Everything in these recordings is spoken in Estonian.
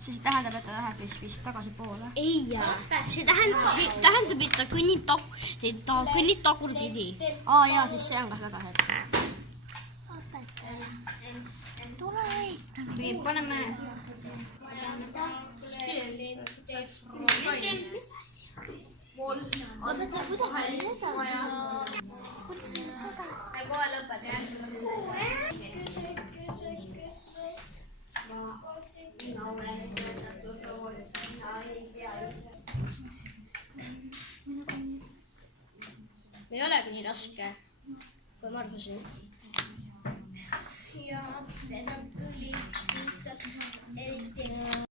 siis see tähendab, et ta läheb vist tagasi poole. Ei jaa. See tähendab, et ta kõnnib tagurpidi. Jaa, siis see on ka väga hea. Nii, paneme... Oota, see kudaha oli seda vaja. Ja kohe lõpad, jah? Ei olegi nii raske, kui ma arvasin.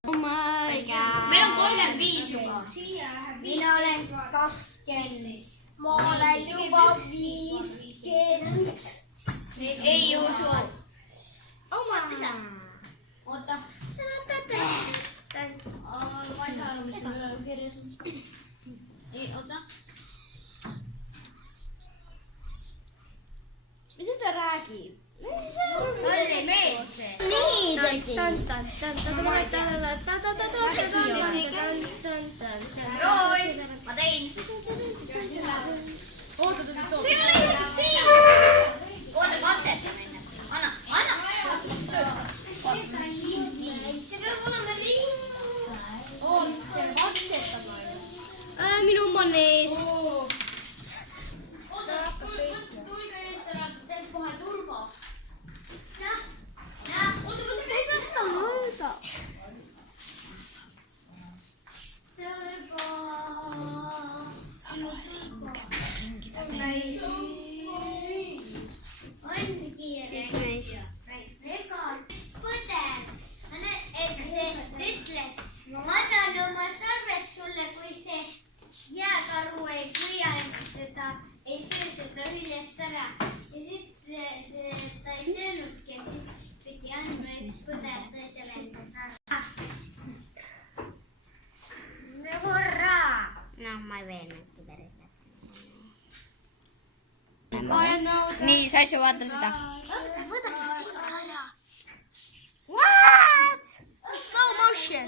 Oh my god. Meil on 35 juba. Mina olen 20. Ma olen juba 50. Ei usu. Oota. Ma ei saa aru, mis sul on kirjas. Ei, oota. Mida ta räägib? Talle ei meeldi see. Nii tegi. Roy, ma tein. Oota. See ei ole isegi siin. Oota, katsetame enne. Anna. See peab olema ring. Oota, see on katsetama. Minu oma on ees. Oota, tulge eest ära, teed kohe turbo. Oota, Ei saa seda mõõda. Ütles, ma annan oma sarved sulle, kui see jääkaru ei püüa seda, ei söö seda hüljest ära. Ja siis ta ei söönudki ja siis pidi andma üks põder tõisele enda sarve. Hurra! No, ma ei veennud põderit. nii, Sassu, vaata seda. Võta see siin ära. What? Slow motion.